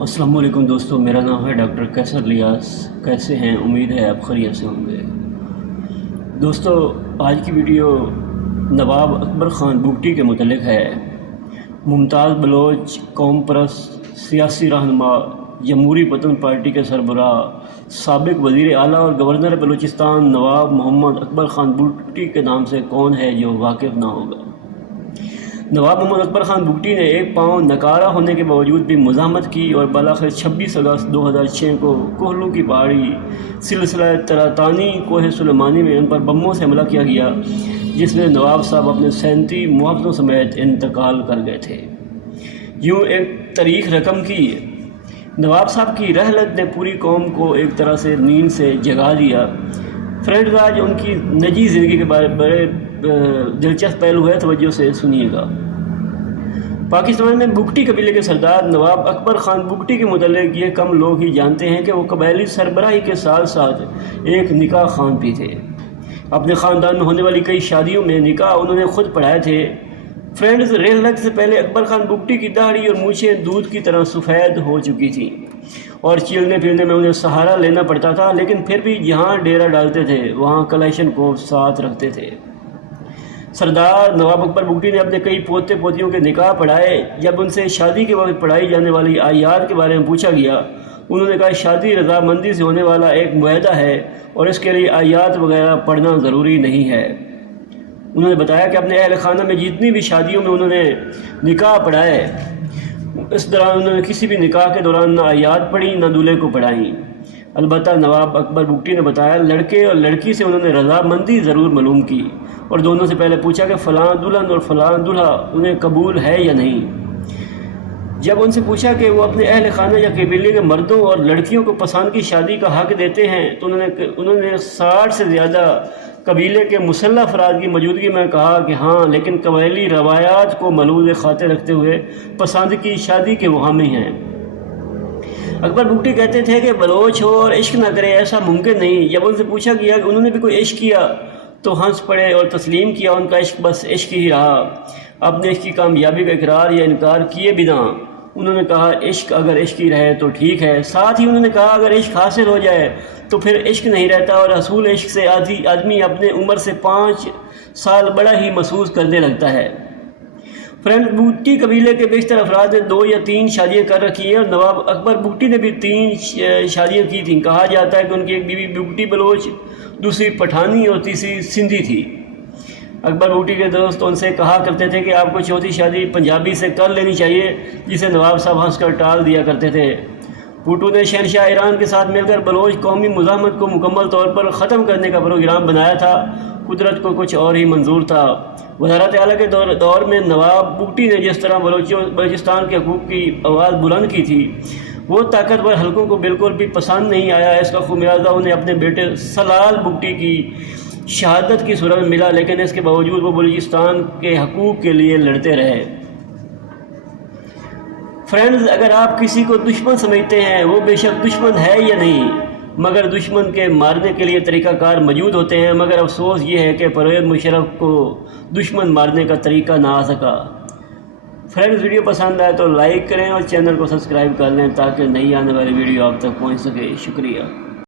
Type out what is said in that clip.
अस्सलाम वालेकुम दोस्तों, मेरा नाम है डॉक्टर कैसर लियास। कैसे हैं? उम्मीद है आप खैरियत से होंगे। दोस्तों, आज की वीडियो नवाब अकबर ख़ान बुगटी के मुतल्लिक़ है। मुमताज़ बलोच कौम परस्त सियासी रहनुमा, जमहूरी वतन पार्टी के सरबराह, साबिक़ वज़ीर आला और गवर्नर बलूचिस्तान नवाब मोहम्मद अकबर ख़ान बुगटी के नाम से कौन है जो वाकिफ़ ना होगा। नवाब मोहम्मद अकबर ख़ान बुगटी ने एक पाँव नकारा होने के बावजूद भी मुज़ाहमत की और बालाखिर 26 अगस्त 2006 को कोहलू की पहाड़ी सिलसिला तरातानी कोह सुलेमानी में उन पर बमों से हमला किया गया, जिसमें नवाब साहब अपने 37 मुआवज़ों समेत इंतकाल कर गए थे। यूँ एक तारीख़ रकम की नवाब साहब की रहलत ने पूरी कौम को एक तरह से नींद से जगा दिया। फ्रेंड्स, आज उनकी निजी ज़िंदगी के बारे में बड़े दिलचस्प पहलू है, तवज्जो से सुनिएगा। पाकिस्तान में बुगटी कबीले के सरदार नवाब अकबर ख़ान बुगटी के मुतल्लिक़ ये कम लोग ही जानते हैं कि वो कबायली सरबराही के साथ साथ एक निकाह ख़ान भी थे। अपने ख़ानदान में होने वाली कई शादियों में निकाह उन्होंने ख़ुद पढ़ाए थे। फ्रेंड्स, रेलत से पहले अकबर ख़ान बुगटी की दाढ़ी और मूछें दूध की तरह सफ़ेद हो चुकी थीं और चलने फिरने में उन्हें सहारा लेना पड़ता था, लेकिन फिर भी जहाँ डेरा डालते थे वहाँ कलेक्शन को साथ रखते थे। सरदार नवाब अकबर बुगटी ने अपने कई पोते पोतियों के निकाह पढ़ाए। जब उनसे शादी के वक्त पढ़ाई जाने वाली आयात के बारे में पूछा गया, उन्होंने कहा शादी रज़ामंदी से होने वाला एक मुआहदा है और इसके लिए आयात वगैरह पढ़ना ज़रूरी नहीं है। उन्होंने बताया कि अपने अहल खाना में जितनी भी शादियों में उन्होंने निकाह पढ़ाए, इस दौरान उन्होंने किसी भी निकाह के दौरान ना आयात पढ़ी ना दूल्हे को पढ़ाई। अलबत्ता नवाब अकबर बुगटी ने बताया लड़के और लड़की से उन्होंने रज़ामंदी ज़रूर मालूम की और दोनों से पहले पूछा कि फ़लाँ दुल्हन और फ़लाँ दूल्हा उन्हें कबूल है या नहीं। जब उनसे पूछा कि वो अपने अहल खाना या कबीले के मर्दों और लड़कियों को पसंद की शादी का हक़ देते हैं, तो उन्होंने 60 से ज़्यादा कबीले के मुसल्लह अफराद की मौजूदगी में कहा कि हाँ, लेकिन कबायली रवायात को मलूज़ खातिर रखते हुए पसंद की शादी के वो हामी हैं। अकबर बुगटी कहते थे कि बलोच हो और इश्क ना करे, ऐसा मुमकिन नहीं। जब उनसे पूछा गया कि उन्होंने भी कोई इश्क किया, तो हंस पड़े और तस्लीम किया उनका इश्क बस इश्क ही रहा। अपने इश्क की कामयाबी का इकरार या इनकार किए बिना उन्होंने कहा इश्क अगर इश्क ही रहे तो ठीक है। साथ ही उन्होंने कहा अगर इश्क हासिल हो जाए तो फिर इश्क नहीं रहता और हसूल इश्क से आदमी अपने उम्र से 5 साल बड़ा ही महसूस करने लगता है। फ्रेंड्स, बुगटी कबीले के बेशतर अफराद ने 2 या 3 शादियाँ कर रखी हैं और नवाब अकबर बुगटी ने भी 3 शादियाँ की थीं। कहा जाता है कि उनकी एक बीवी बुगटी बलोच, दूसरी पठानी और तीसरी सिंधी थी। अकबर बुगटी के दोस्त उनसे कहा करते थे कि आपको चौथी शादी पंजाबी से कर लेनी चाहिए, जिसे नवाब साहब हंसकर टाल दिया करते थे। भुट्टो ने शहनशाह ईरान के साथ मिलकर बलोच कौमी मुज़ाहमत को मुकम्मल तौर पर ख़त्म करने का प्रोग्राम बनाया था। कुदरत को कुछ और ही मंजूर था। वज़ारत आला के दौर में नवाब बुगटी ने जिस तरह बलूचिस्तान के हकूक़ की आवाज़ बुलंद की थी, वो ताकतवर हलकों को बिल्कुल भी पसंद नहीं आया। इसका खुमियाजा उन्हें अपने बेटे सलाल बुगटी की शहादत की सूरत में मिला, लेकिन इसके बावजूद वो बलूचिस्तान के हकूक़ के लिए लड़ते रहे। फ्रेंड्स, अगर आप किसी को दुश्मन समझते हैं, वो बेशक दुश्मन है या नहीं, मगर दुश्मन के मारने के लिए तरीक़ाकार मौजूद होते हैं। मगर अफसोस ये है कि परवेज़ मुशर्रफ को दुश्मन मारने का तरीका ना आ सका। फ्रेंड्स, वीडियो पसंद आए तो लाइक करें और चैनल को सब्सक्राइब कर लें ताकि नई आने वाली वीडियो आप तक पहुंच सके। शुक्रिया।